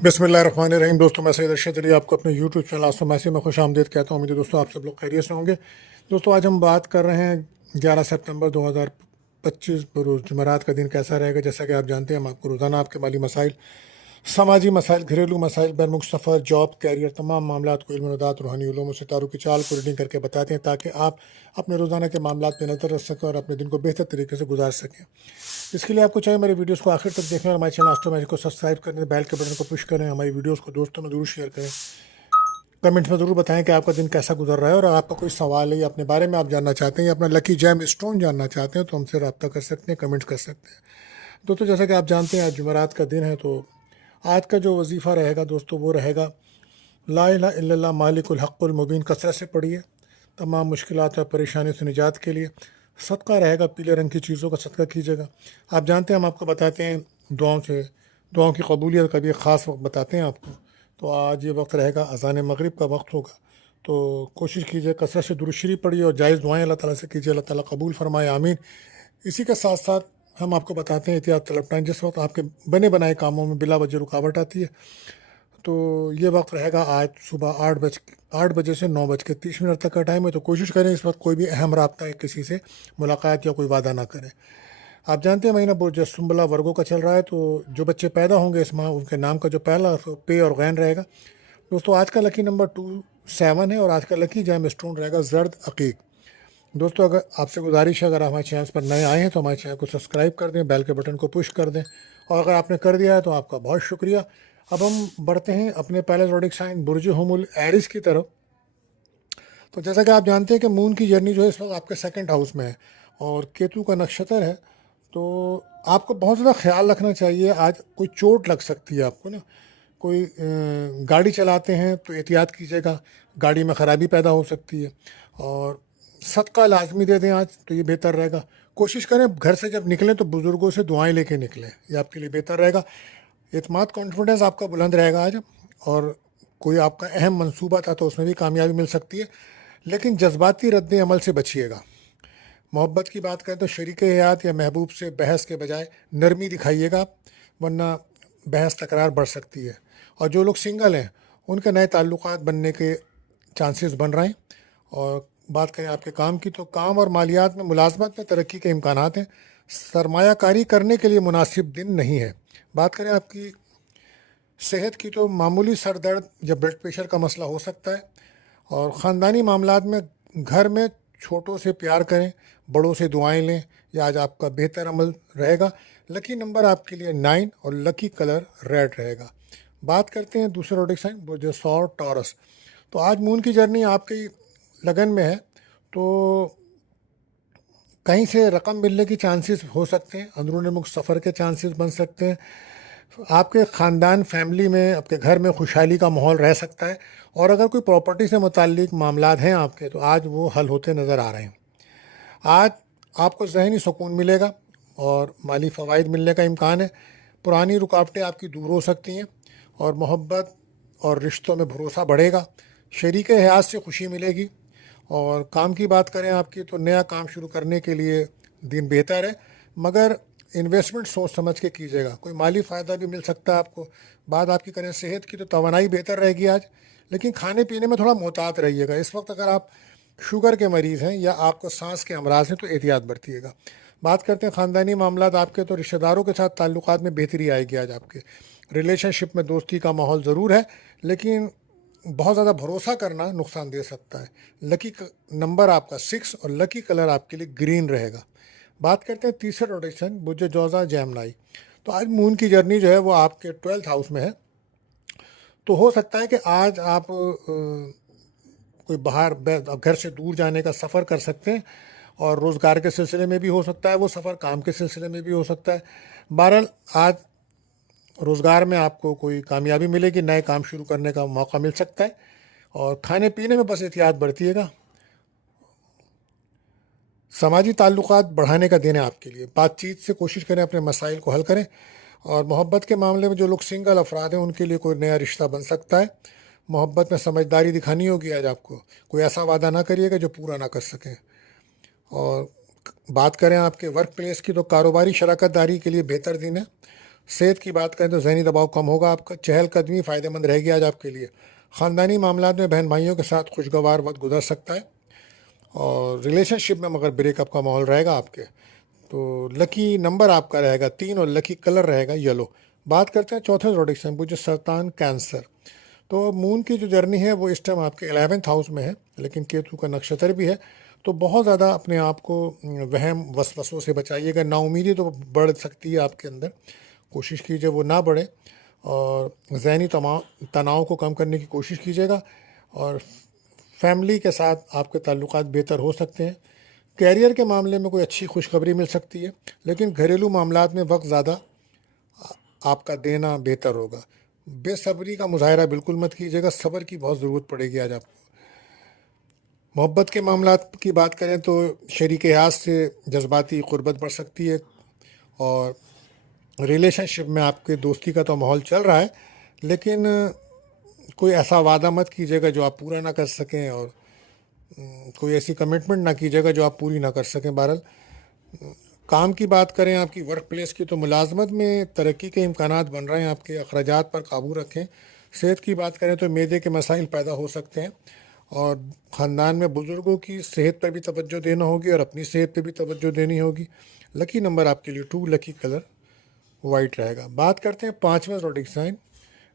बिस्मिल्लाहिर्रहमानिर्रहीम। दोस्तों, मैं सैयद अरशद अली आपको अपने यूट्यूब चैनल आस्था मैसी में खुश आमदीद कहता हूँ। उम्मीद है दोस्तों आप सब लोग खैरियत से होंगे। दोस्तों, आज हम बात कर रहे हैं 11 सितंबर 2025 रोज़ जुमेरात का दिन कैसा रहेगा। जैसा कि आप जानते हैं, हम आपको रोज़ाना आपके माली मसाइल, समाजी मसाइल, घरेलू मसाइल, बैरमुल्क सफ़र, जॉब, कैरियर, तमाम मामलात को इल्म नदात, रूहानी उलूम, सितारों की चाल को रीडिंग करके बताते हैं ताकि आप अपने रोज़ाना के मामलात पर नज़र रख सकें और अपने दिन को बेहतर तरीके से गुजार सकें। इसके लिए आपको चाहिए मेरे वीडियोस को आखिर तक देखें और हमारे चैनल आस्था मैजिक को सब्सक्राइब करें, बेल के बटन को पुश करें, हमारी वीडियोस को दोस्तों में ज़रूर शेयर करें। कमेंट्स में ज़रूर बताएं कि आपका दिन कैसा गुजर रहा है और आपका कोई सवाल है या अपने बारे में आप जानना चाहते हैं या अपना लकी जैम स्टोन जानना चाहते हैं तो हमसे रब्ता कर सकते हैं, कमेंट्स कर सकते हैं। दोस्तों, जैसा कि आप जानते हैं आज जुमेरात का दिन है, तो आज का जो वजीफ़ा रहेगा दोस्तों वो रहेगा ला इलाहा इल्लल्लाह मालिकुल हक़्क़ुल मुबीन। कसरत से पढ़िए, तमाम मुश्किलात और परेशानी से निजात के लिए। सदका रहेगा, पीले रंग की चीज़ों का सदका कीजिएगा। आप जानते हैं हम आपको बताते हैं दुआओं की कबूलियत का भी एक ख़ास वक्त बताते हैं आपको। तो आज ये वक्त रहेगा, अज़ान मगरिब का वक्त होगा, तो कोशिश कीजिए कसरत से दुरूद शरीफ पढ़िए और जायज़ दुआएं अल्लाह ताला से कीजिए, अल्लाह ताला कबूल फरमाए, आमीन। इसी के साथ साथ हम आपको बताते हैं एहतियात तलब टाइम। जिस वक्त आपके बने बनाए कामों में बिला वजह रुकावट आती है, तो ये वक्त रहेगा आज सुबह 8 बजे से 9:30 तक का टाइम है। तो कोशिश करें इस वक्त कोई भी अहम रब्ता है किसी से मुलाकात या कोई वादा ना करें। आप जानते हैं महीना बोझ सुम्बला वर्गों का चल रहा है, तो जो बच्चे पैदा होंगे इस माह उनके नाम का जो पहला पे और गैन रहेगा। दोस्तों, आज का लकी नंबर 27 है और आज का लकी जैम स्टोन रहेगा जर्द अकीक। दोस्तों, अगर आपसे गुजारिश है, अगर आप हमारे चैनल पर नए आए हैं तो हमारे चैनल को सब्सक्राइब कर दें, बेल के बटन को पुश कर दें, और अगर आपने कर दिया है तो आपका बहुत शुक्रिया। अब हम बढ़ते हैं अपने पहले ज़ोडिक साइन बुर्ज हुमुल एरिस की तरफ। तो जैसा कि आप जानते हैं कि मून की जर्नी जो है इस वक्त आपके सेकंड हाउस में है और केतु का नक्षत्र है, तो आपको बहुत ज़्यादा ख्याल रखना चाहिए। आज कोई चोट लग सकती है आपको ना, कोई गाड़ी चलाते हैं तो एहतियात कीजिएगा, गाड़ी में ख़राबी पैदा हो सकती है। और सदका लाजमी दे दें आज, तो ये बेहतर रहेगा। कोशिश करें घर से जब निकलें तो बुज़ुर्गों से दुआएं लेके निकलें, ये आपके लिए बेहतर रहेगा। एतमाद कॉन्फिडेंस आपका बुलंद रहेगा आज, और कोई आपका अहम मंसूबा था तो उसमें भी कामयाबी मिल सकती है, लेकिन जज्बाती रद्द अमल से बचिएगा। मोहब्बत की बात करें तो शरीक हयात या महबूब से बहस के बजाय नरमी दिखाइएगा, वरना बहस तकरार बढ़ सकती है। और जो लोग सिंगल हैं उनके नए ताल्लुकात बनने के चांसेस बन रहे हैं। और बात करें आपके काम की, तो काम और मालियात में मुलाजमत में तरक्की के इम्कानात हैं। सरमायाकारी करने के लिए मुनासिब दिन नहीं है। बात करें आपकी सेहत की, तो मामूली सर दर्द या ब्लड प्रेशर का मसला हो सकता है। और ख़ानदानी मामलात में घर में छोटों से प्यार करें, बड़ों से दुआएं लें, या आज आपका बेहतर अमल रहेगा। लकी नंबर आपके लिए 9 और लकी कलर रेड रहेगा। बात करते हैं दूसरे रोडिक साइन जो सौर टॉरस। तो आज मून की जर्नी आपकी लगन में है, तो कहीं से रकम मिलने की चांसेस हो सकते हैं, अंदरूनी मुल्क सफ़र के चांसेस बन सकते हैं, आपके ख़ानदान फैमिली में आपके घर में खुशहाली का माहौल रह सकता है। और अगर कोई प्रॉपर्टी से मुताल्लिक मामलात हैं आपके, तो आज वो हल होते नज़र आ रहे हैं। आज आपको ज़हनी सुकून मिलेगा और माली फ़वाइद मिलने का इम्कान है। पुरानी रुकावटें आपकी दूर हो सकती हैं और मोहब्बत और रिश्तों में भरोसा बढ़ेगा। शरीक हयात से खुशी मिलेगी। और काम की बात करें आपकी, तो नया काम शुरू करने के लिए दिन बेहतर है, मगर इन्वेस्टमेंट सोच समझ के कीजिएगा, कोई माली फ़ायदा भी मिल सकता है आपको। बात आपकी करें सेहत की, तो तवानाई बेहतर रहेगी आज, लेकिन खाने पीने में थोड़ा मोहतात रहिएगा। इस वक्त अगर आप शुगर के मरीज़ हैं या आपको सांस के अमराज हैं तो एहतियात बरतिएगा। बात करते हैं ख़ानदानी मामलात आपके, तो रिश्तेदारों के साथ ताल्लुकात में बेहतरी आएगी आज आपके। रिलेशनशिप में दोस्ती का माहौल ज़रूर है, लेकिन बहुत ज़्यादा भरोसा करना नुकसान दे सकता है। लकी नंबर आपका 6 और लकी कलर आपके लिए ग्रीन रहेगा। बात करते हैं तीसरे रोटेशन बुझ जोज़ा जैमनाई। तो आज मून की जर्नी जो है वो आपके 12th हाउस में है, तो हो सकता है कि आज आप कोई बाहर घर से दूर जाने का सफ़र कर सकते हैं, और रोज़गार के सिलसिले में भी हो सकता है वो सफ़र, काम के सिलसिले में भी हो सकता है। बहरहाल आज रोज़गार में आपको कोई कामयाबी मिलेगी, नए काम शुरू करने का मौका मिल सकता है। और खाने पीने में बस एहतियात बरतिएगा। समाजी ताल्लुकात बढ़ाने का दिन है आपके लिए। बातचीत से कोशिश करें अपने मसाइल को हल करें। और मोहब्बत के मामले में जो लोग सिंगल अफराद हैं उनके लिए कोई नया रिश्ता बन सकता है। मोहब्बत में समझदारी दिखानी होगी आज आपको, कोई ऐसा वादा ना करिएगा जो पूरा ना कर सकें। और बात करें आपके वर्क प्लेस की, तो कारोबारी शराकत दारी के लिए बेहतर दिन है। صحت کی بات کریں تو ذہنی دباؤ کم ہوگا آپ کا، چہل قدمی فائدہ مند رہے گی آج آپ کے لیے۔ خاندانی معاملات میں بہن بھائیوں کے ساتھ خوشگوار وقت گزر سکتا ہے، اور ریلیشن شپ میں مگر بریک اپ کا ماحول رہے گا آپ کے۔ تو لکی نمبر آپ کا رہے گا 3 اور لکی کلر رہے گا یلو۔ بات کرتے ہیں چوتھے زوڈک سائن جو سرطان کینسر۔ تو مون کی جو جرنی ہے وہ اس ٹائم آپ کے 11th ہاؤس میں ہے، لیکن کیتو کا نکشتر بھی ہے، تو بہت زیادہ اپنے آپ کو وہم وسوسوں سے بچائیے گا۔ نا امیدی تو بڑھ سکتی ہے آپ کے اندر، کوشش کیجیے وہ نہ بڑھے، اور ذہنی تناؤ کو کم کرنے کی کوشش کیجیے گا، اور فیملی کے ساتھ آپ کے تعلقات بہتر ہو سکتے ہیں۔ کیریئر کے معاملے میں کوئی اچھی خوشخبری مل سکتی ہے، لیکن گھریلو معاملات میں وقت زیادہ آپ کا دینا بہتر ہوگا۔ بے صبری کا مظاہرہ بالکل مت کیجیے گا، صبر کی بہت ضرورت پڑے گی آج آپ کو۔ محبت کے معاملات کی بات کریں تو شریک حیات سے جذباتی قربت بڑھ سکتی ہے، اور ریلیشن شپ میں آپ کے دوستی کا تو ماحول چل رہا ہے، لیکن کوئی ایسا وعدہ مت کیجیے گا جو آپ پورا نہ کر سکیں، اور کوئی ایسی کمٹمنٹ نہ کیجیے گا جو آپ پوری نہ کر سکیں۔ بہرحال کام کی بات کریں آپ کی ورک پلیس کی، تو ملازمت میں ترقی کے امکانات بن رہے ہیں، آپ کے اخراجات پر قابو رکھیں۔ صحت کی بات کریں تو معدے کے مسائل پیدا ہو سکتے ہیں، اور خاندان میں بزرگوں کی صحت پر بھی توجہ دینا ہوگی، اور اپنی صحت پہ بھی توجہ دینی ہوگی۔ لکی نمبر آپ کے لیے 2، لکی کلر وائٹ رہے گا۔ بات کرتے ہیں 5واں زوڈک سائن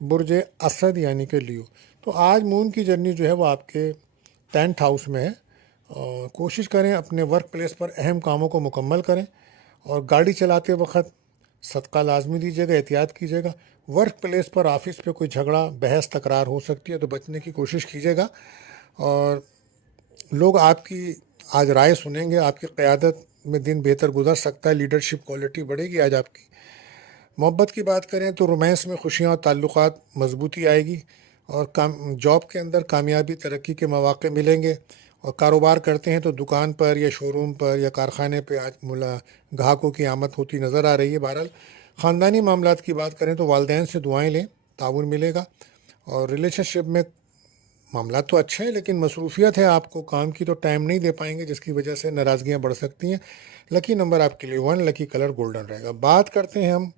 برج اسد یعنی کہ لیو۔ تو آج مون کی جرنی جو ہے وہ آپ کے 10th ہاؤس میں ہے، اور کوشش کریں اپنے ورک پلیس پر اہم کاموں کو مکمل کریں، اور گاڑی چلاتے وقت صدقہ لازمی دیجیے گا، احتیاط کیجیے گا۔ ورک پلیس پر آفس پہ کوئی جھگڑا بحث تکرار ہو سکتی ہے، تو بچنے کی کوشش کیجیے گا، اور لوگ آپ کی آج رائے سنیں گے۔ آپ کی قیادت میں دن بہتر گزر سکتا ہے، لیڈرشپ کوالٹی بڑھے گی آج آپ کی۔ محبت کی بات کریں تو رومانس میں خوشیاں اور تعلقات مضبوطی آئے گی، اور جاب کے اندر کامیابی ترقی کے مواقع ملیں گے، اور کاروبار کرتے ہیں تو دکان پر یا شو روم پر یا کارخانے پہ آج گاہکوں کی آمد ہوتی نظر آ رہی ہے۔ بہرحال خاندانی معاملات کی بات کریں تو والدین سے دعائیں لیں، تعاون ملے گا، اور ریلیشن شپ میں معاملات تو اچھے ہیں، لیکن مصروفیت ہے، آپ کو کام کی تو ٹائم نہیں دے پائیں گے، جس کی وجہ سے ناراضگیاں بڑھ سکتی ہیں۔ لکی نمبر آپ کے لیے 1، لکی کلر گولڈن رہے گا۔ بات کرتے ہیں ہم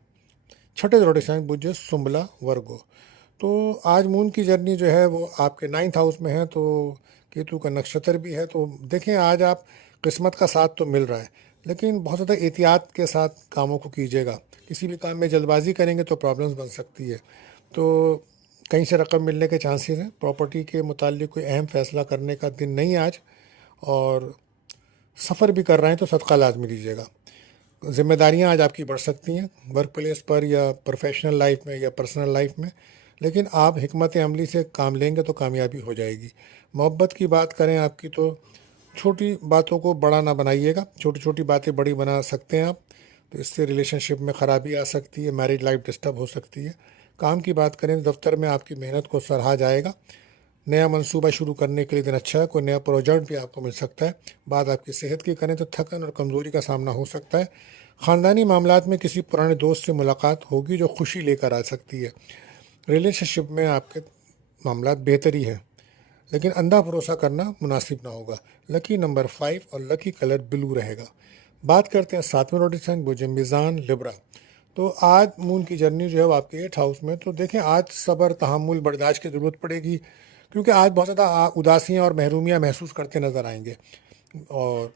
چھٹے زوڈک سائن بج سنبلا ورگو۔ تو آج مون کی جرنی جو ہے وہ آپ کے 9th ہاؤس میں ہے، تو کیتو کا نکشتر بھی ہے۔ تو دیکھیں آج آپ قسمت کا ساتھ تو مل رہا ہے، لیکن بہت زیادہ احتیاط کے ساتھ کاموں کو کیجیے گا۔ کسی بھی کام میں جلد بازی کریں گے تو پرابلمس بن سکتی ہے۔ تو کہیں سے رقم ملنے کے چانسز ہیں، پراپرٹی کے متعلق کوئی اہم فیصلہ کرنے کا دن نہیں آج، اور سفر بھی کر رہے ہیں تو صدقہ لازمی دیجیے گا۔ ذمہ داریاں آج آپ کی بڑھ سکتی ہیں ورک پلیس پر یا پروفیشنل لائف میں یا پرسنل لائف میں، لیکن آپ حکمت عملی سے کام لیں گے تو کامیابی ہو جائے گی۔ محبت کی بات کریں آپ کی تو چھوٹی باتوں کو بڑا نہ بنائیے گا، چھوٹی چھوٹی باتیں بڑی بنا سکتے ہیں آپ، تو اس سے ریلیشن شپ میں خرابی آ سکتی ہے، میرج لائف ڈسٹرب ہو سکتی ہے۔ کام کی بات کریں دفتر میں آپ کی محنت کو سراہا جائے گا، نیا منصوبہ شروع کرنے کے لیے دن اچھا ہے، کوئی نیا پروجیکٹ بھی آپ کو مل سکتا ہے۔ بات آپ کی صحت کی کریں تو تھکن اور کمزوری کا سامنا ہو سکتا ہے۔ خاندانی معاملات میں کسی پرانے دوست سے ملاقات ہوگی جو خوشی لے کر آ سکتی ہے۔ ریلیشن شپ میں آپ کے معاملات بہتری ہے، لیکن اندھا بھروسہ کرنا مناسب نہ ہوگا۔ لکی نمبر 5 اور لکی کلر بلو رہے گا۔ بات کرتے ہیں 7ویں زوڈک سائن برج میزان لبرا۔ تو آج مون کی جرنی جو ہے وہ آپ کے 8th ہاؤس میں، تو دیکھیں آج صبر، تحمل، برداشت کی ضرورت پڑے گی، کیونکہ آج بہت زیادہ اداسیاں اور محرومیاں محسوس کرتے نظر آئیں گے، اور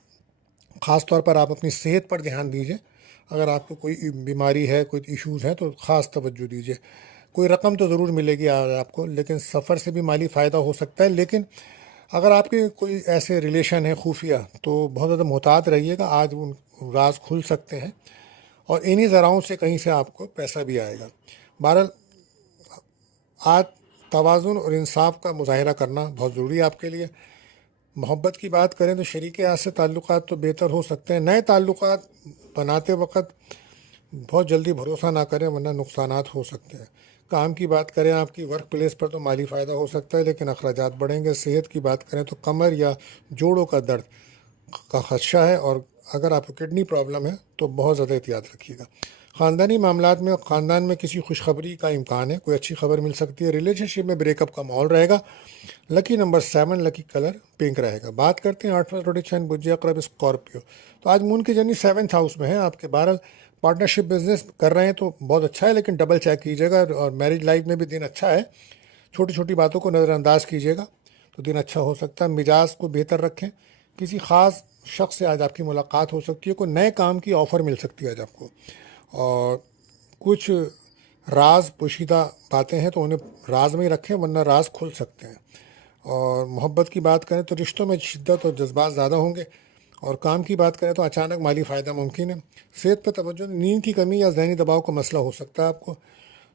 خاص طور پر آپ اپنی صحت پر دھیان دیجیے۔ اگر آپ کو کوئی بیماری ہے، کوئی ایشوز ہیں تو خاص توجہ دیجیے۔ کوئی رقم تو ضرور ملے گی آج آپ کو، لیکن سفر سے بھی مالی فائدہ ہو سکتا ہے، لیکن اگر آپ کے کوئی ایسے ریلیشن ہیں خفیہ تو بہت زیادہ محتاط رہیے گا، آج ان راز کھل سکتے ہیں، اور انہی ذراؤں سے کہیں سے آپ کو پیسہ بھی آئے گا۔ بہرحال آج توازن اور انصاف کا مظاہرہ کرنا بہت ضروری ہے آپ کے لیے۔ محبت کی بات کریں تو شریک حیات سے تعلقات تو بہتر ہو سکتے ہیں۔ نئے تعلقات بناتے وقت بہت جلدی بھروسہ نہ کریں، ورنہ نقصانات ہو سکتے ہیں۔ کام کی بات کریں آپ کی ورک پلیس پر تو مالی فائدہ ہو سکتا ہے، لیکن اخراجات بڑھیں گے۔ صحت کی بات کریں تو کمر یا جوڑوں کا درد کا خدشہ ہے، اور اگر آپ کو کڈنی پرابلم ہے تو بہت زیادہ احتیاط رکھیے گا۔ خاندانی معاملات میں خاندان میں کسی خوشخبری کا امکان ہے، کوئی اچھی خبر مل سکتی ہے۔ ریلیشن شپ میں بریک اپ کا ماحول رہے گا۔ لکی نمبر 7، لکی کلر پنک رہے گا۔ بات کرتے ہیں 8واں زوڈک سائن برج عقرب اسکارپیو۔ تو آج مون کی جرنی 7th ہاؤس میں ہے آپ کے۔ بہرحال पार्टनरशिप बिजनेस कर रहे हैं तो बहुत अच्छा है, लेकिन डबल चेक कीजिएगा। और मैरिज लाइफ में भी दिन अच्छा है, छोटी छोटी बातों को नज़रअंदाज कीजिएगा तो दिन अच्छा हो सकता है। मिजाज को बेहतर रखें, किसी ख़ास शख्स से आज आपकी मुलाकात हो सकती है, कोई नए काम की ऑफ़र मिल सकती है आज आपको। और कुछ राज पोशीदा बातें हैं तो उन्हें राज में ही रखें, वरना राज खुल सकते हैं। और मोहब्बत की बात करें तो रिश्तों में शिद्दत और जज्बात ज़्यादा होंगे। और काम की बात करें तो अचानक माली फ़ायदा मुमकिन है। सेहत पर तवज्जो, नींद की कमी या ज़हनी दबाव का मसला हो सकता है आपको,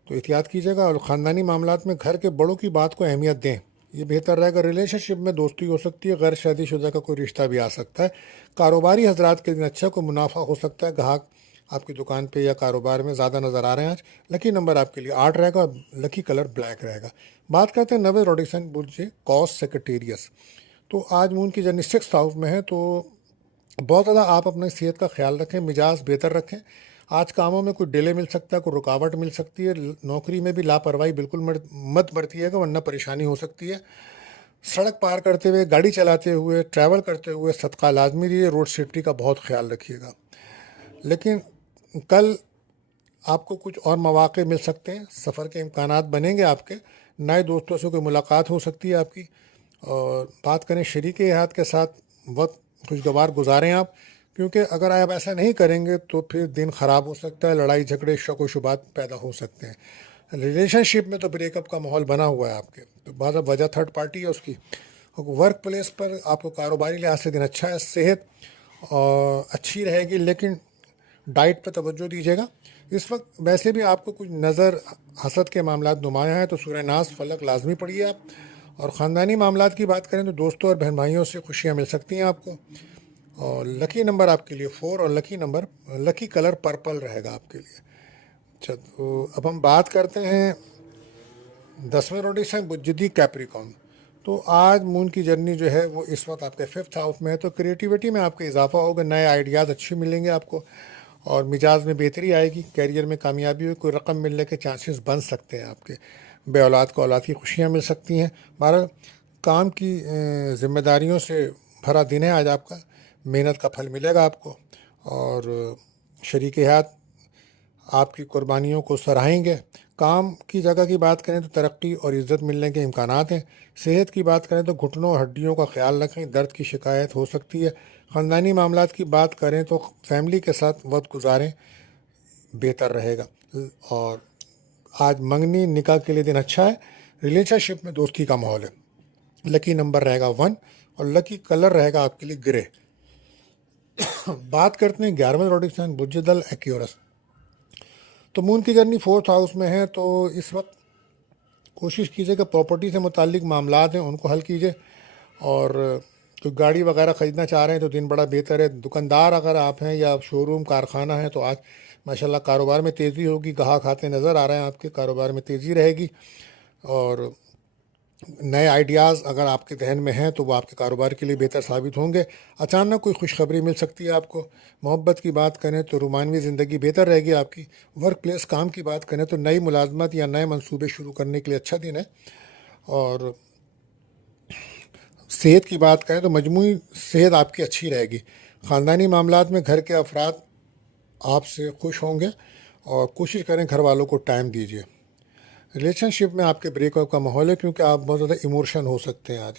तो एहतियात कीजिएगा। और ख़ानदानी मामलात में घर के बड़ों की बात को अहमियत दें, ये बेहतर रहेगा। रिलेशनशिप में दोस्ती हो सकती है, गैर शादीशुदा का कोई रिश्ता भी आ सकता है। कारोबारी हजरात के दिन अच्छा, को मुनाफा हो सकता है। ग्राहक आपकी दुकान पे या कारोबार में ज़्यादा नज़र आ रहे हैं आज। लकी नंबर आपके लिए 8 रहेगा और लकी कलर ब्लैक रहेगा। बात करते हैं नवे रोडिक्सन बुर्ज कॉस सेक्रेटेरियस। तो आज मून की जर्नी 6th हाउस में है, तो बहुत ज़्यादा आप अपनी सेहत का ख्याल रखें, मिजाज बेहतर रखें। आज कामों में कोई डिले मिल सकता है, कोई रुकावट मिल सकती है। नौकरी में भी लापरवाही बिल्कुल मत बरतिएगा, वरना परेशानी हो सकती है। सड़क पार करते हुए, गाड़ी चलाते हुए, ट्रैवल करते हुए सदका लाजमी दीजिए। रोड सेफ्टी का बहुत ख्याल रखिएगा। लेकिन कल आपको कुछ और मौक़े मिल सकते हैं, सफ़र के इम्कानात बनेंगे आपके, नए दोस्तों से कोई मुलाकात हो सकती है आपकी। और बात करें शरीक हयात के साथ, वक्त खुशगवार गुजारें आप, क्योंकि अगर आप ऐसा नहीं करेंगे तो फिर दिन ख़राब हो सकता है, लड़ाई झगड़े शक व शुबात पैदा हो सकते हैं। रिलेशनशिप में तो ब्रेकअप का माहौल बना हुआ है आपके, तो बाद वजह थर्ड पार्टी है उसकी। वर्क प्लेस पर आपको कारोबारी लिहाज से दिन अच्छा है। सेहत अच्छी रहेगी, लेकिन डाइट पर तवज्जो दीजिएगा। इस वक्त वैसे भी आपको कुछ नज़र हसद के मामलात नुमाया हैं, तो सूरह नास फलक लाजमी पढ़िए आप। और ख़ानदानी मामलात की बात करें तो दोस्तों और बहन भाइयों से खुशियाँ मिल सकती हैं आपको। और लकी नंबर आपके लिए 4 और लकी कलर पर्पल रहेगा आपके लिए। अच्छा, तो अब हम बात करते हैं 10वें रोडिक्सन बुज्जदी कैप्रिकॉर्न। तो आज मून की जर्नी जो है वो इस वक्त आपके 5th हाउस में है, तो क्रिएटिविटी में आपका इजाफा होगा, नए आइडियाज़ अच्छे मिलेंगे आपको और मिजाज में बेहतरी आएगी। कैरियर में कामयाबी हुई, कोई रकम मिलने के चांसेस बन सकते हैं आपके। बे औलाद को औलाद की खुशियाँ मिल सकती हैं। बहरहाल काम की ज़िम्मेदारियों से भरा दिन है आज आपका, मेहनत का फल मिलेगा आपको। और शरीक हयात आपकी कुर्बानियों को सराहेंगे। काम की जगह की बात करें तो तरक्की और इज़्ज़त मिलने के इम्कानात हैं। सेहत की बात करें तो घुटनों और हड्डियों का ख्याल रखें, दर्द की शिकायत हो सकती है। ख़ानदानी मामलात की बात करें तो फैमिली के साथ वक्त गुजारें, बेहतर रहेगा। और आज मंगनी निकाह के लिए दिन अच्छा है। रिलेशनशिप में दोस्ती का माहौल है। लकी नंबर रहेगा 1 और लकी कलर रहेगा आपके लिए ग्रे। बात करते हैं 11वें रोडिक्सन बुज्जदल एक्यूरस। तो मून की जर्नी 4th हाउस में है, तो इस वक्त कोशिश कीजिए कि प्रॉपर्टी से मुताल्लिक मामलात हैं उनको हल कीजिए। और कोई गाड़ी वगैरह ख़रीदना चाह रहे हैं तो दिन बड़ा बेहतर है। दुकानदार अगर आप हैं या शोरूम कारखाना है तो आज माशाल्लाह कारोबार में तेज़ी होगी। ग्राहक आते नज़र आ रहे हैं, आपके कारोबार में तेज़ी रहेगी। और नए आइडियाज़ अगर आपके जहन में हैं तो वो आपके कारोबार के लिए बेहतर साबित होंगे। अचानक कोई खुशखबरी मिल सकती है आपको। मोहब्बत की बात करें तो रुमानवी ज़िंदगी बेहतर रहेगी आपकी। वर्क प्लेस काम की बात करें तो नई मुलाजमत या नए मंसूबे शुरू करने के लिए अच्छा दिन है। और सेहत की बात करें तो मजमूई सेहत आपकी अच्छी रहेगी। ख़ानदानी मामलात में घर के अफराद आपसे खुश होंगे और कोशिश करें घर वालों को टाइम दीजिए। रिलेशनशिप में आपके ब्रेकअप का माहौल है, क्योंकि आप बहुत ज़्यादा इमोशन हो सकते हैं आज।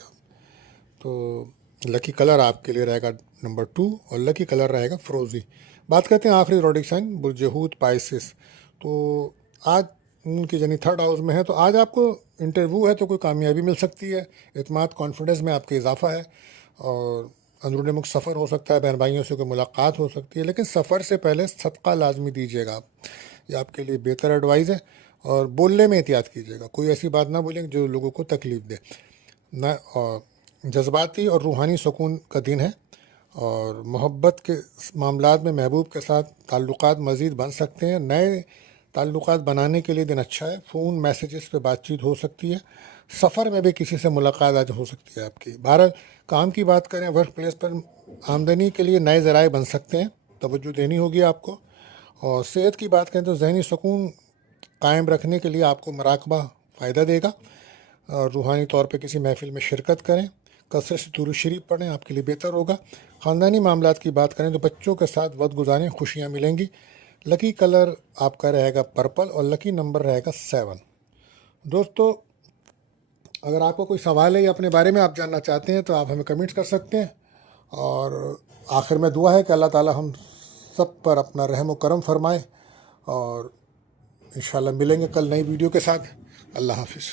तो लकी कलर आपके लिए रहेगा नंबर 2 और लकी कलर रहेगा फ्रोज़ी। बात करते हैं आखिरी रोडिक्सन बुर्जहूत पाइसिस। तो आज उनकी जर्नी 3rd हाउस में है, तो आज आपको इंटरव्यू है तो कोई कामयाबी मिल सकती है। एतमाद कॉन्फिडेंस में आपके इजाफा है। और अंदरूनी मुल्क सफ़र हो सकता है, बहन भाइयों से कोई मुलाकात हो सकती है, लेकिन सफ़र से पहले सदका लाजमी दीजिएगा आप, ये आपके लिए बेहतर एडवाइस है। और बोलने में एहतियात कीजिएगा, कोई ऐसी बात ना बोलें जो लोगों को तकलीफ़ दे ना। और जज्बाती और रूहानी सुकून का दिन है। और मोहब्बत के मामलात में महबूब के साथ ताल्लुकात मज़ीद बन सकते हैं। नए ताल्लुकात बनाने के लिए दिन अच्छा है। फ़ोन मैसेजेस पे बातचीत हो सकती है। सफ़र में भी किसी से मुलाकात आज हो सकती है आपकी। बहरहाल काम की बात करें, वर्क प्लेस पर आमदनी के लिए नए ज़राए बन सकते हैं, तवज्जो देनी होगी आपको। और सेहत की बात करें तो जहनी सुकून कायम रखने के लिए आपको मराकबा फ़ायदा देगा। और रूहानी तौर पे किसी महफ़िल में शिरकत करें, कसरत से दुरूद शरीफ पढ़ें, आपके लिए बेहतर होगा। ख़ानदानी मामलात की बात करें तो बच्चों के साथ वक्त गुजारें, खुशियाँ मिलेंगी। لکی کلر آپ کا رہے گا پرپل اور لکی نمبر رہے گا 7۔ دوستو اگر آپ کو کوئی سوال ہے یا اپنے بارے میں آپ جاننا چاہتے ہیں تو آپ ہمیں کمنٹس کر سکتے ہیں، اور آخر میں دعا ہے کہ اللہ تعالی ہم سب پر اپنا رحم و کرم فرمائے، اور انشاءاللہ ملیں گے کل نئی ویڈیو کے ساتھ۔ اللہ حافظ۔